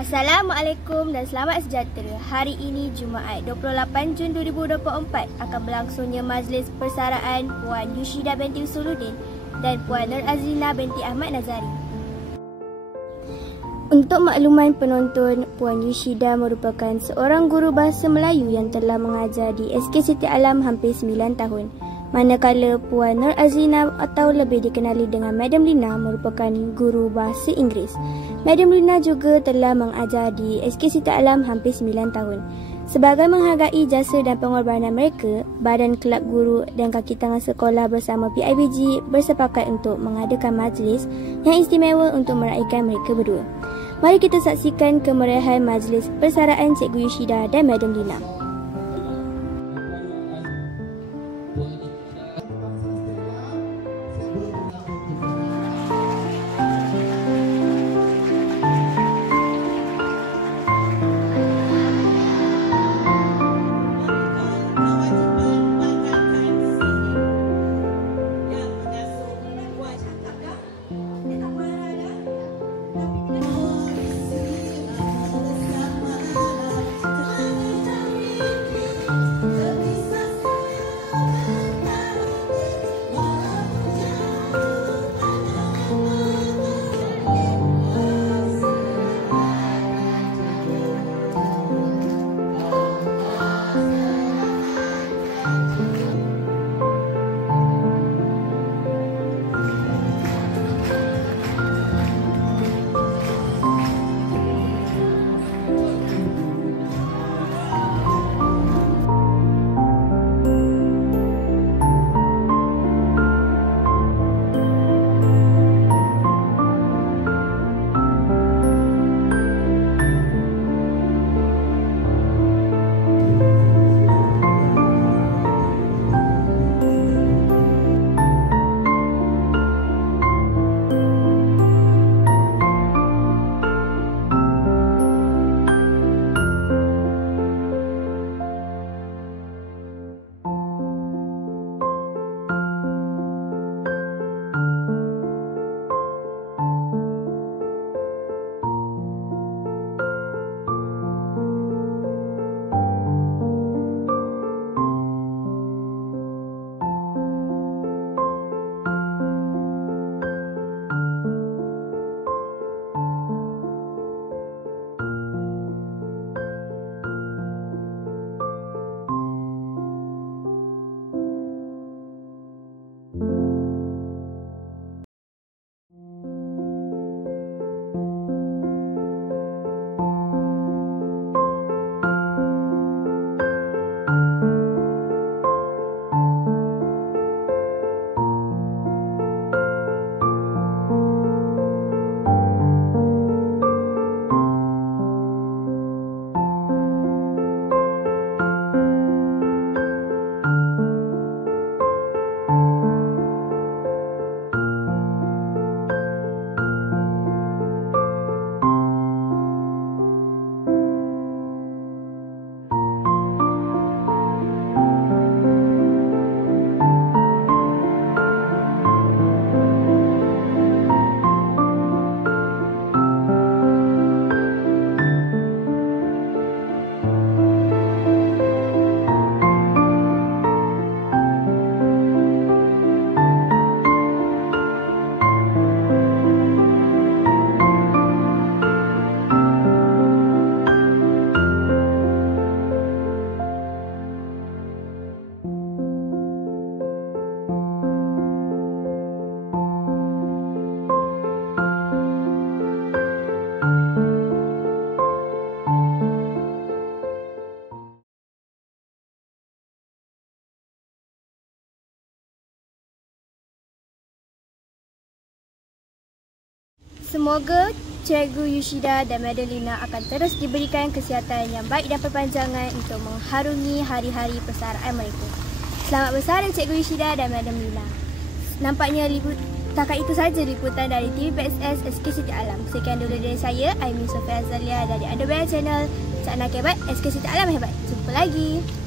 Assalamualaikum dan selamat sejahtera. Hari ini Jumaat 28 Jun 2024 akan berlangsungnya majlis persaraan Puan Yushida binti Usuluddin dan Puan Nur Azlina binti Ahmad Nazari. Untuk makluman penonton, Puan Yushida merupakan seorang guru bahasa Melayu yang telah mengajar di SK Siti Alam hampir 9 tahun. Manakala Puan Nur Azlina atau lebih dikenali dengan Madam Lina merupakan guru bahasa Inggeris. Madam Lina juga telah mengajar di SK Siti Alam hampir 9 tahun. Sebagai menghargai jasa dan pengorbanan mereka, Badan Kelab Guru dan Kaki Tangan Sekolah bersama PIBG bersepakat untuk mengadakan majlis yang istimewa untuk meraihkan mereka berdua. Mari kita saksikan kemeriahan majlis persaraan Cikgu Yushida dan Madam Lina. Semoga Cikgu Yushida dan Madam Lina akan terus diberikan kesihatan yang baik dan perpanjangan untuk mengharungi hari-hari persaraan mereka. Selamat bersara Cikgu Yushida dan Madam Lina. Nampaknya takat itu saja liputan dari TV PSS SK Siti Alam. Sekian dulu dari saya, Aimin Sofia Azalia dari Underwear Channel. Cak nak hebat, SK Siti Alam hebat. Jumpa lagi.